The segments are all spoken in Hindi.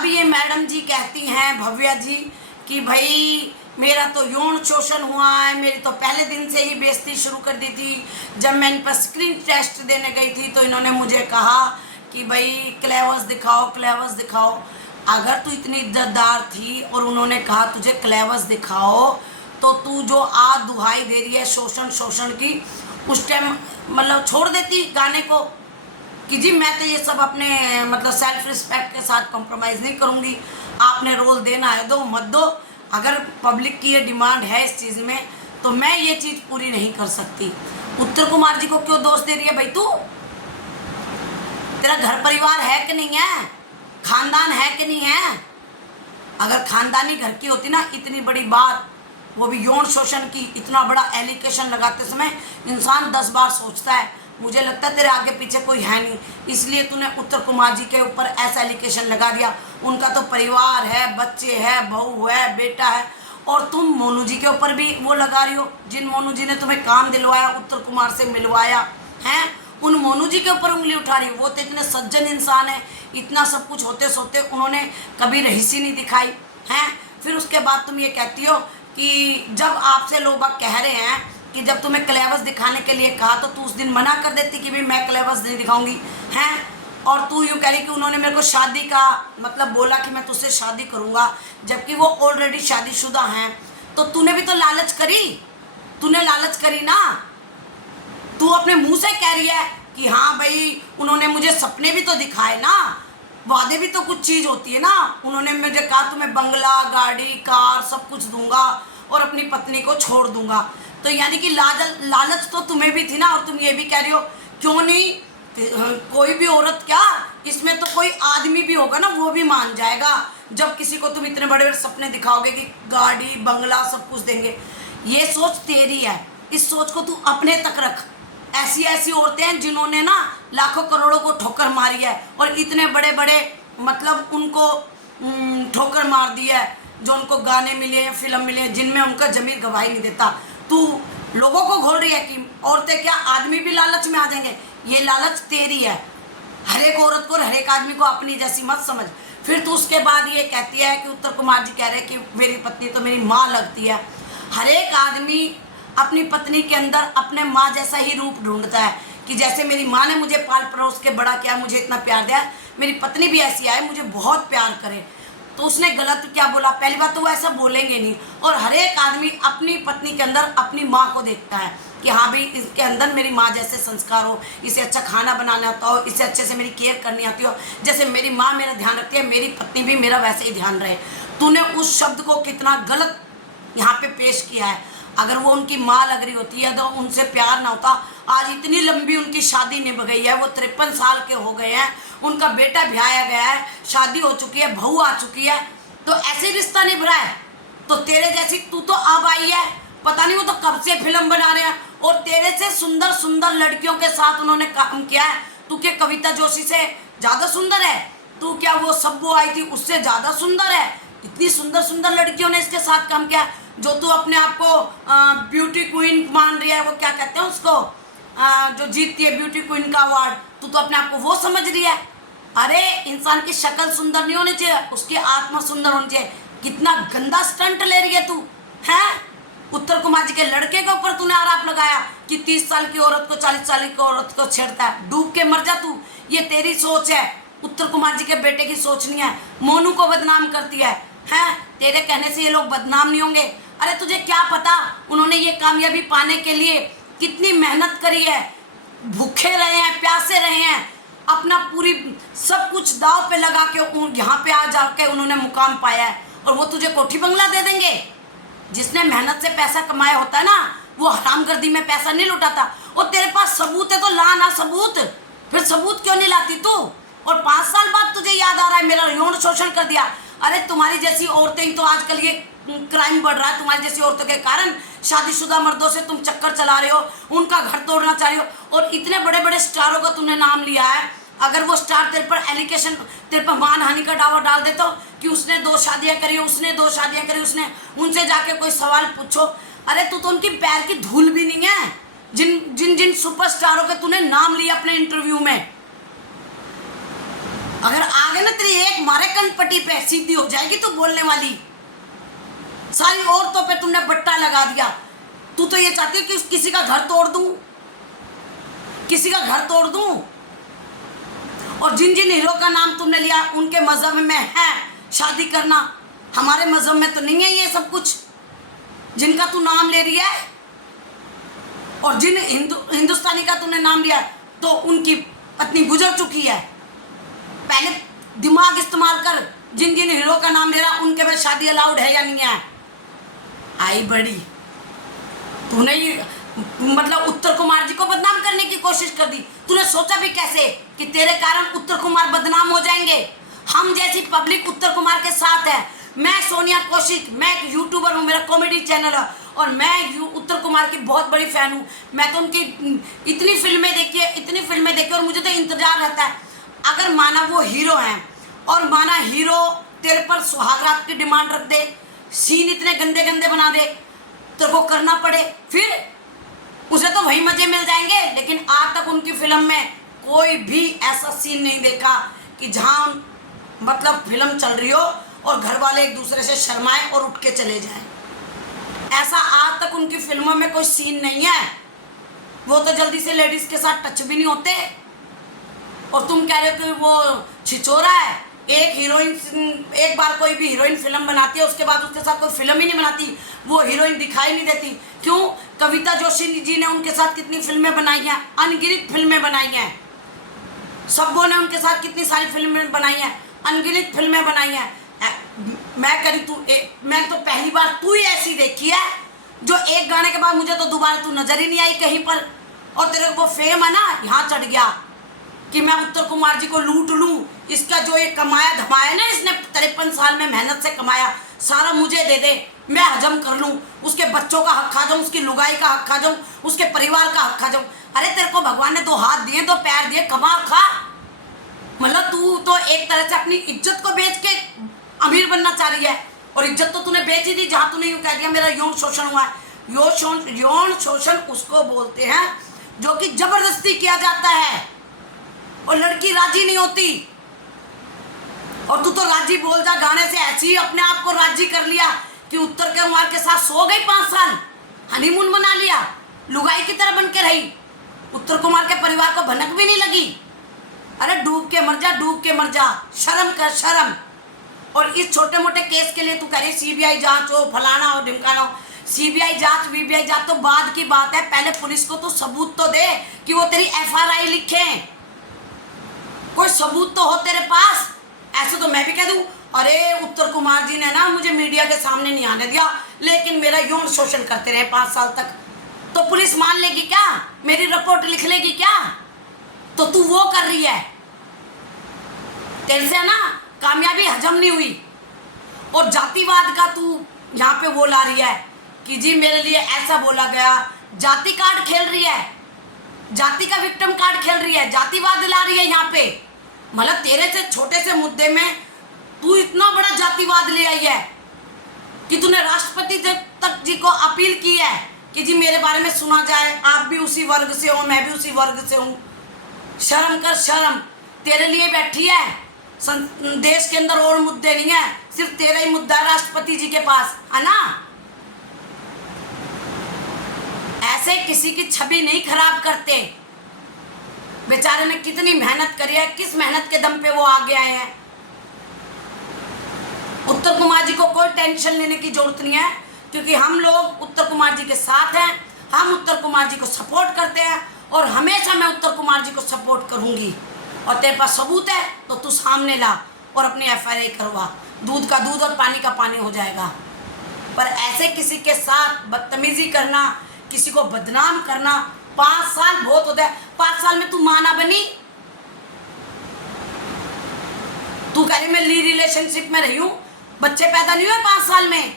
अब ये मैडम जी कहती हैं भव्या जी कि भाई मेरा तो यौन शोषण हुआ है, मेरी तो पहले दिन से ही बेइज्जती शुरू कर दी थी। जब मैं इन पर स्क्रीन टेस्ट देने गई थी तो इन्होंने मुझे कहा कि भाई क्लेवर्स दिखाओ, क्लेवर्स दिखाओ। अगर तू इतनी इज्जतदार थी और उन्होंने कहा तुझे क्लेवर्स दिखाओ, तो तू जो आज दुहाई दे रही है शोषण शोषण की, उस टाइम मतलब छोड़ देती गाने को कि जी मैं तो ये सब अपने मतलब सेल्फ रिस्पेक्ट के साथ कॉम्प्रोमाइज़ नहीं करूँगी। आपने रोल देना है दो, मत दो। अगर पब्लिक की ये डिमांड है इस चीज़ में तो मैं ये चीज़ पूरी नहीं कर सकती। उत्तर कुमार जी को क्यों दोष दे रही है भाई तू? तेरा घर परिवार है कि नहीं है? खानदान है कि नहीं है? अगर खानदानी घर की होती ना इतनी बड़ी बात, वो भी यौन शोषण की इतना बड़ा एलिगेशन लगाते समय इंसान 10 बार सोचता है। मुझे लगता है तेरे आगे पीछे कोई है नहीं, इसलिए तूने उत्तर कुमार जी के ऊपर ऐसा एलिगेशन लगा दिया। उनका तो परिवार है, बच्चे हैं, बहू है, बेटा है, और तुम मोनू जी के ऊपर भी वो लगा रही हो। जिन मोनू जी ने तुम्हें काम दिलवाया, उत्तर कुमार से मिलवाया है, उन मोनू जी के ऊपर उंगली उठा रही हो। वो तो इतने सज्जन इंसान है, इतना सब कुछ होते सोते उन्होंने कभी रहीसी नहीं दिखाई है। फिर उसके बाद तुम ये कहती हो कि जब आपसे लोग कह रहे हैं कि जब तुम्हें क्लेवर्स दिखाने के लिए कहा तो तू उस दिन मना कर देती कि भाई मैं क्लेवर्स नहीं दिखाऊंगी हैं। और तू यूँ कह रही कि उन्होंने मेरे को शादी का मतलब बोला कि मैं तुझसे शादी करूँगा, जबकि वो ऑलरेडी शादीशुदा हैं। तो तूने भी तो लालच करी, तूने लालच करी ना। तू अपने मुंह से कह रही है कि हाँ भाई उन्होंने मुझे सपने भी तो दिखाए ना, वादे भी तो कुछ चीज़ होती है ना। उन्होंने मुझे कहा तुम्हें बंगला, गाड़ी, कार सब कुछ दूंगा और अपनी पत्नी को छोड़ दूंगा। तो यानी कि लालच तो तुम्हें भी थी ना। और तुम ये भी कह रही हो क्यों नहीं, कोई भी औरत क्या, इसमें तो कोई आदमी भी होगा ना, वो भी मान जाएगा जब किसी को तुम इतने बड़े बड़े सपने दिखाओगे कि गाड़ी बंगला सब कुछ देंगे। ये सोच तेरी है, इस सोच को तू अपने तक रख। ऐसी ऐसी औरतें हैं जिन्होंने ना लाखों करोड़ों को ठोकर मारी है और इतने बड़े बड़े मतलब उनको ठोकर मार दी है, जो उनको गाने मिले या फिल्म मिले जिनमें उनका जमीर गवाही नहीं देता। तू लोगों को घोल रही है कि औरतें क्या, आदमी भी लालच में आ जाएंगे। ये लालच तेरी है। हर एक औरत को, हर एक आदमी को अपनी जैसी मत समझ। फिर तू उसके बाद ये कहती है कि उत्तर कुमार जी कह रहे हैं कि मेरी पत्नी तो मेरी माँ लगती है। हर एक आदमी अपनी पत्नी के अंदर अपने माँ जैसा ही रूप ढूंढता है कि जैसे मेरी माँ ने मुझे पाल परोस के बड़ा किया, मुझे इतना प्यार दिया, मेरी पत्नी भी ऐसी आए, मुझे बहुत प्यार करे। तो उसने गलत क्या बोला? पहली बात तो वो ऐसा बोलेंगे नहीं। और हर एक आदमी अपनी पत्नी के अंदर अपनी माँ को देखता है कि हाँ भाई इसके अंदर मेरी माँ जैसे संस्कार हो, इसे अच्छा खाना बनाना आता हो, इसे अच्छे से मेरी केयर करनी आती हो, जैसे मेरी माँ मेरा ध्यान रखती है, मेरी पत्नी भी मेरा वैसे ही ध्यान रहे। तूने उस शब्द को कितना गलत यहाँ पे पेश किया है। अगर वो उनकी माँ लग रही होती है तो उनसे प्यार ना होता। आज इतनी लंबी उनकी शादी निभ गई है, वो 53 साल के हो गए हैं, उनका बेटा ब्याया गया है, शादी हो चुकी है, बहू आ चुकी है, तो ऐसे रिश्ता निभ रहा है। तो तेरे जैसी तू तो अब आई है, पता नहीं वो तो कब से फिल्म बना रहे हैं, और तेरे से सुंदर सुंदर लड़कियों के साथ उन्होंने काम किया है। तू क्या कविता जोशी से ज़्यादा सुंदर है? तू क्या वो सब्बू आई थी उससे ज़्यादा सुंदर है? इतनी सुंदर सुंदर लड़कियों ने इसके साथ काम किया। जो तू अपने आप को ब्यूटी क्वीन मान रही है, वो क्या कहते हैं उसको, जो जीतती है ब्यूटी क्वीन का अवार्ड, तू तो अपने आप को वो समझ रही है। अरे इंसान की शक्ल सुंदर नहीं होनी चाहिए, उसकी आत्मा सुंदर होनी चाहिए। कितना गंदा स्टंट ले रही है तू, है? उत्तर कुमार जी के लड़के के ऊपर तूने आरोप लगाया कि 30 साल की औरत को 40 साल की औरत को छेड़ता है। डूब के मर जा तू। ये तेरी सोच है, उत्तर कुमार जी के बेटे की सोच नहीं है। मोनू को बदनाम करती है, हैं? तेरे कहने से ये लोग बदनाम नहीं होंगे। अरे तुझे क्या पता उन्होंने ये कामयाबी पाने के लिए कितनी मेहनत करी है, भूखे रहे हैं, प्यासे रहे हैं, अपना पूरी सब कुछ दाव पे लगा के यहाँ पे आ जाके उन्होंने मुकाम पाया है। और वो तुझे कोठी बंगला दे देंगे? जिसने मेहनत से पैसा कमाया होता है ना, वो हरामगर्दी में पैसा नहीं लुटाता। और तेरे पास सबूत है तो ला ना सबूत। फिर सबूत क्यों नहीं लाती तू? और 5 साल बाद तुझे याद आ रहा है मेरा यौन शोषण कर दिया। अरे तुम्हारी जैसी औरतें ही तो आजकल ये क्राइम बढ़ रहा है। तुम्हारी जैसी औरतों के कारण शादीशुदा मर्दों से तुम चक्कर चला रहे हो, उनका घर तोड़ना चाह रहे हो। और इतने बड़े बड़े स्टारों का तुमने नाम लिया है। अगर वो स्टार तेरे पर एलिगेशन, तेरे पर मानहानि का दावा डाल देता कि उसने 2 शादियां करी, उसने 2 शादियां करी, उसने, उनसे जाके कोई सवाल पूछो। अरे तू तो उनकी पैर की धूल भी नहीं है। जिन जिन जिन सुपरस्टारों के तूने नाम लिया अपने इंटरव्यू में, अगर आगे ना तेरी एक मारे कनपट्टी पे सीधी हो जाएगी तो बोलने वाली, सारी औरतों पे तुमने बट्टा लगा दिया। तू तो ये चाहती है कि किसी का घर तोड़ दूं, किसी का घर तोड़ दूं। और जिन जिन हीरो का नाम तुमने लिया उनके मजहब में है शादी करना, हमारे मजहब में तो नहीं है ये सब कुछ जिनका तू नाम ले रही है। और जिन हिंदुस्तानी का तुमने नाम लिया तो उनकी पत्नी गुजर चुकी है। पहले दिमाग इस्तेमाल कर, जिन जिन हीरो का नाम ले रहा उनके में शादी अलाउड है या नहीं है। आई बड़ी तूने ये मतलब उत्तर कुमार जी को बदनाम करने की कोशिश कर दी। तूने सोचा भी कैसे कि तेरे कारण उत्तर कुमार बदनाम हो जाएंगे। हम जैसी पब्लिक उत्तर कुमार के साथ है। मैं सोनिया कौशिक, मैं एक यूट्यूबर हूँ, मेरा कॉमेडी चैनल है और मैं उत्तर कुमार की बहुत बड़ी फैन हूँ। मैं तो उनकी इतनी फिल्में देखी और मुझे तो इंतजार रहता है। अगर माना वो हीरो हैं और माना हीरो तेरे पर सुहागरात की डिमांड रख दे, सीन इतने गंदे गंदे बना दे, तेरे को करना पड़े, फिर उसे तो वही मजे मिल जाएंगे। लेकिन आज तक उनकी फिल्म में कोई भी ऐसा सीन नहीं देखा कि जहां मतलब फिल्म चल रही हो और घर वाले एक दूसरे से शर्माए और उठ के चले जाएं। ऐसा आज तक उनकी फिल्मों में कोई सीन नहीं है। वो तो जल्दी से लेडीज के साथ टच भी नहीं होते। और तुम कह रहे हो कि वो छिचोरा है। एक बार कोई भी हीरोइन फिल्म बनाती है उसके बाद उसके साथ कोई फिल्म ही नहीं बनाती, वो हीरोइन दिखाई नहीं देती। क्यों? कविता जोशी जी ने उनके साथ कितनी फिल्में बनाई हैं, अनगिनत फिल्में बनाई हैं। सबों ने उनके साथ कितनी सारी फिल्में बनाई हैं, अनगिनत फिल्में बनाई हैं। मैं तो पहली बार तू ही ऐसी देखी है जो एक गाने के बाद मुझे तो दोबारा तू नजर ही नहीं आई कहीं पर। और तेरे को फेम है ना, यहाँ चढ़ गया कि मैं उत्तर कुमार जी को लूट लूं। इसका जो ये कमाया धमाया ना, इसने 53 साल में मेहनत से कमाया, सारा मुझे दे दे, मैं हजम कर लूं। उसके बच्चों का हक खा जाऊं, उसकी लुगाई का हक खा जाऊं, उसके परिवार का हक खा जाऊं। अरे तेरे को भगवान ने 2 हाथ दिए, 2 पैर दिए, कमा खा। मतलब तू तो एक तरह से अपनी इज्जत को बेच के अमीर बनना चाह रही है। और इज्जत तो तूने बेच ही दी जहां तूने यूं कह दिया मेरा यौन शोषण हुआ है। यौन शोषण उसको बोलते हैं जो कि जबरदस्ती किया जाता है और लड़की राजी नहीं होती। और तू तो राजी बोल जा गाने से, ऐसे ही अपने आप को राजी कर लिया कि उत्तर कुमार के साथ सो गई, 5 साल हनीमून बना लिया, लुगाई की तरह बन के रही। उत्तर कुमार के परिवार को भनक भी नहीं लगी। अरे डूब के मर जा, डूब के मर जा, शर्म कर शर्म। और इस छोटे मोटे केस के लिए तू कह रही सीबीआई जांच हो, फलाना हो, ढिमकाना हो। सीबीआई जांच वीबीआई जांच तो बाद की बात है। पहले पुलिस को तो सबूत तो दे कि वो तेरी FRI लिखे, कोई सबूत तो हो तेरे पास। ऐसे तो मैं भी कह दूं अरे उत्तर कुमार जी ने ना मुझे मीडिया के सामने नहीं आने दिया, लेकिन मेरा यौन शोषण करते रहे 5 साल तक, तो पुलिस मान लेगी क्या? मेरी रिपोर्ट लिख लेगी क्या? तो तू वो कर रही है, तेरे से ना कामयाबी हजम नहीं हुई। और जातिवाद का तू यहाँ पे वो ला रही है कि जी मेरे लिए ऐसा बोला गया। जाति कार्ड खेल रही है, जाति का विक्टिम कार्ड खेल रही है, जातिवाद ला रही है यहाँ पे। मतलब तेरे से छोटे से मुद्दे में तू इतना बड़ा जातिवाद ले आई है कि तूने राष्ट्रपति तक जी को अपील की है कि जी मेरे बारे में सुना जाए, आप भी उसी वर्ग से हो, मैं भी उसी वर्ग से हूँ। शर्म कर शर्म, तेरे लिए बैठी है। देश के अंदर और मुद्दे नहीं है, सिर्फ तेरा ही मुद्दा है राष्ट्रपति जी के पास, है ना? ऐसे किसी की छवि नहीं खराब करते। बेचारे ने कितनी मेहनत करी है, किस मेहनत के दम पे वो आगे आए हैं। उत्तर कुमार जी को कोई टेंशन लेने की जरूरत नहीं है, क्योंकि हम लोग उत्तर कुमार जी के साथ हैं। हम उत्तर कुमार जी को सपोर्ट करते हैं और हमेशा मैं उत्तर कुमार जी को सपोर्ट करूंगी। और तेरे पास सबूत है तो तू सामने ला और अपनी FIR करवा, दूध का दूध और पानी का पानी हो जाएगा। पर ऐसे किसी के साथ बदतमीजी करना, किसी को बदनाम करना, 5 साल बहुत होता है। 5 साल में तू मां ना बनी? तू कह रही मैं ली रिलेशनशिप में रही हूं, बच्चे पैदा नहीं हुए 5 साल में?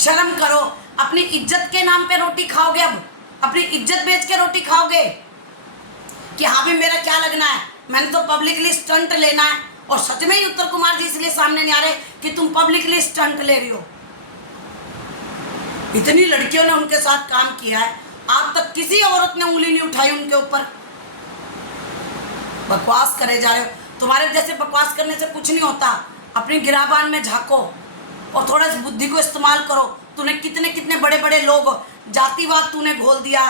शर्म करो। अपनी इज्जत के नाम पे रोटी खाओगे, अब अपनी इज्जत बेच के रोटी खाओगे कि हाँ भी मेरा क्या लगना है, मैंने तो पब्लिकली स्टंट लेना है। और सच में ही उत्तर कुमार जी इसलिए सामने नहीं आ रहे कि तुम पब्लिकली स्टंट ले रही हो। इतनी लड़कियों ने उनके साथ काम किया है, आज तक किसी औरत ने उंगली नहीं उठाई उनके ऊपर। बकवास करे जा रहे हो। तुम्हारे जैसे बकवास करने से कुछ नहीं होता। अपनी गिराबान में झांको और थोड़ा सी बुद्धि को इस्तेमाल करो। तूने कितने कितने बड़े बड़े लोग, जातिवाद तूने घोल दिया,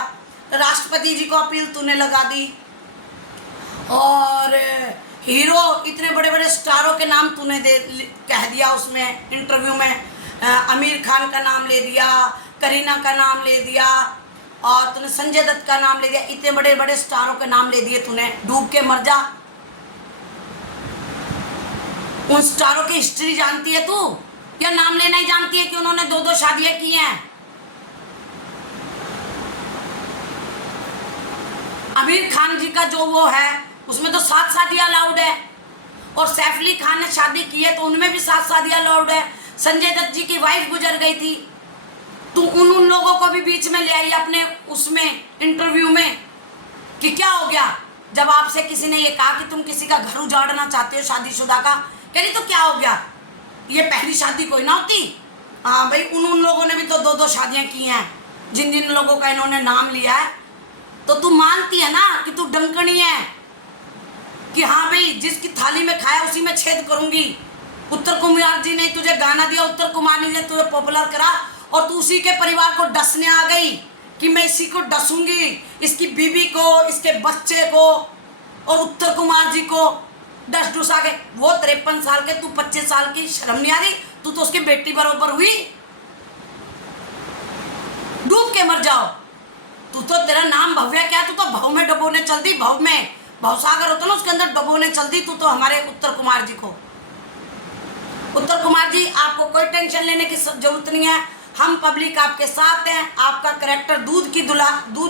राष्ट्रपति जी को अपील तूने लगा दी, और हीरो इतने बड़े बड़े स्टारों के नाम तूने कह दिया उसमें इंटरव्यू में। आमिर खान का नाम ले दिया, करीना का नाम ले दिया, और तूने संजय दत्त का नाम ले दिया। इतने बड़े बड़े स्टारों के नाम ले दिए तूने। डूब के मर जा। उन स्टारों की हिस्ट्री जानती है तू, या नाम लेना ही जानती है कि उन्होंने 2-2 शादियां की हैं? आमिर खान जी का जो वो है उसमें तो 7 शादियां अलाउड है, और सैफ अली खान ने शादी की है तो उनमें भी 7 शादियां अलाउड है। संजय दत्त जी की वाइफ गुजर गई थी, तू उन लोगों को भी बीच में ले आई अपने उसमें इंटरव्यू में कि क्या हो गया जब आपसे किसी ने ये कहा कि तुम किसी का घर उजाड़ना चाहते हो शादीशुदा का, कह रही तो क्या हो गया, ये पहली शादी कोई ना होती। हाँ भाई, उन लोगों ने भी तो 2-2 शादियां की हैं जिन जिन लोगों का इन्होंने नाम लिया है। तो तू मानती है ना कि तू डंकनी है, कि हाँ भाई जिसकी थाली में खाया उसी में छेद करूंगी। उत्तर कुमार जी ने तुझे गाना दिया, उत्तर कुमार जी ने तुझे पॉपुलर करा, और तू उसी के परिवार को डसने आ गई कि मैं इसी को डसूंगी, इसकी बीवी को, इसके बच्चे को, और उत्तर कुमार जी को डस डुसा के। वो 53 साल के, तू 25 साल की, शर्म नहीं आ रही? तू तो उसकी बेटी बरोबर हुई। डूब के मर जाओ। तू तो, तेरा नाम भव्या क्या, तू तो भव में डबोने चलती, भव में भवसागर होता ना उसके अंदर डबोने चलती तू तो हमारे उत्तर कुमार जी को। उत्तर कुमार जी, आपको कोई टेंशन लेने की जरूरत नहीं है, हम पब्लिक आपके साथ हैं। आपका कैरेक्टर दूध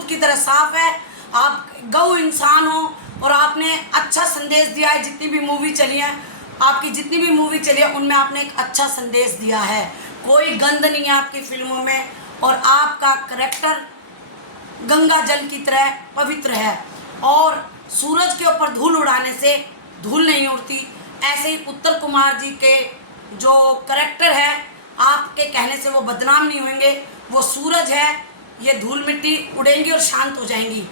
की तरह साफ है, आप गौ इंसान हो, और आपने अच्छा संदेश दिया है। जितनी भी मूवी चली है, आपकी जितनी भी मूवी चली है उनमें आपने एक अच्छा संदेश दिया है। कोई गंद नहीं है आपकी फिल्मों में, और आपका कैरेक्टर गंगा जल की तरह पवित्र है, और सूरज के ऊपर धूल उड़ाने से धूल नहीं उड़ती। ऐसे ही उत्तर कुमार जी के जो कैरेक्टर है, आपके कहने से वो बदनाम नहीं होंगे। वो सूरज है, ये धूल मिट्टी उड़ेंगी और शांत हो जाएंगी।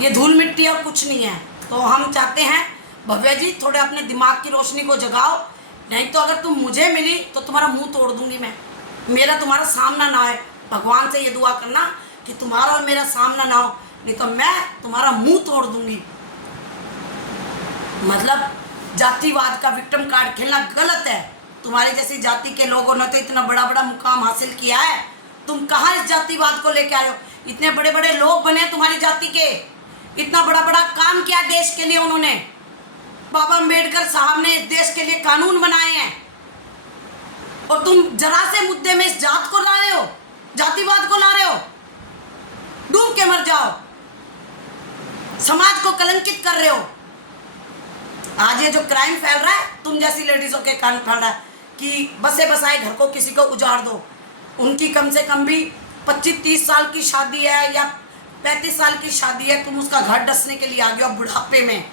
ये धूल मिट्टी और कुछ नहीं है। तो हम चाहते हैं भव्या जी, थोड़े अपने दिमाग की रोशनी को जगाओ, नहीं तो अगर तुम मुझे मिली तो तुम्हारा मुंह तोड़ दूंगी मैं। मेरा तुम्हारा सामना ना है। भगवान से ये दुआ करना कि तुम्हारा और मेरा सामना ना हो, नहीं तो मैं तुम्हारा मुंह तोड़ दूंगी। मतलब जातिवाद का विक्टिम कार्ड खेलना गलत है। तुम्हारी जैसी जाति के लोगों ने तो इतना बड़ा बड़ा मुकाम हासिल किया है, तुम कहाँ इस जातिवाद को लेके आए हो? इतने बड़े बड़े लोग बने तुम्हारी जाति के, इतना बड़ा बड़ा काम किया देश के लिए उन्होंने। बाबा अम्बेडकर साहब ने इस देश के लिए कानून बनाए हैं, और तुम जरा से मुद्दे में इस जात को ला रहे हो, जातिवाद को ला रहे हो। डूब के मर जाओ। समाज को कलंकित कर रहे हो। आज ये जो क्राइम फैल रहा है तुम जैसी लेडीजों के कारण फैल रहा है कि बसे बसाए घर को किसी को उजाड़ दो। उनकी कम से कम भी 25-30 साल की शादी है या 35 साल की शादी है, तुम उसका घर डसने के लिए आ गए हो बुढ़ापे में।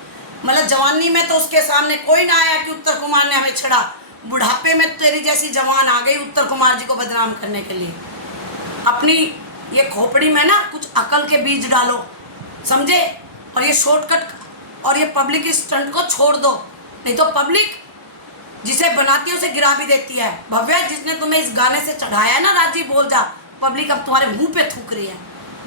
मतलब जवानी में तो उसके सामने कोई ना आया कि उत्तर कुमार ने हमें छड़ा, बुढ़ापे में तेरी जैसी जवान आ गई उत्तर कुमार जी को बदनाम करने के लिए। अपनी ये खोपड़ी में ना कुछ अकल के बीज डालो, समझे? और ये शॉर्टकट और ये पब्लिक स्टंट को छोड़ दो, नहीं तो पब्लिक जिसे बनाती है उसे गिरा भी देती है। भव्या, जिसने तुम्हें इस गाने से चढ़ाया ना, राजी बोल जा, पब्लिक अब तुम्हारे मुंह पे थूक रही है।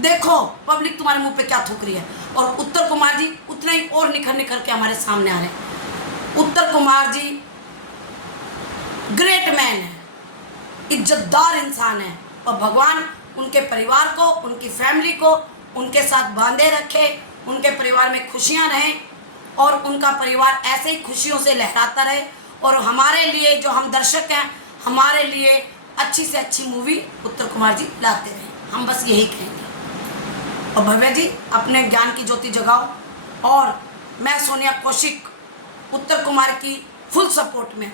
देखो पब्लिक तुम्हारे मुंह पे क्या थूक रही है। और उत्तर कुमार जी उतने ही और निखर निखर के हमारे सामने आ रहे हैं। उत्तर कुमार जी ग्रेट मैन है, इज्जतदार इंसान है, और भगवान उनके परिवार को, उनकी फैमिली को उनके साथ बांधे रखे, उनके परिवार में खुशियां रहें, और उनका परिवार ऐसे ही खुशियों से लहराता रहे। और हमारे लिए, जो हम दर्शक हैं, हमारे लिए अच्छी से अच्छी मूवी उत्तर कुमार जी लाते रहें। हम बस यही कहेंगे। और भव्या जी, अपने ज्ञान की ज्योति जगाओ। और मैं सोनिया कौशिक उत्तर कुमार की फुल सपोर्ट में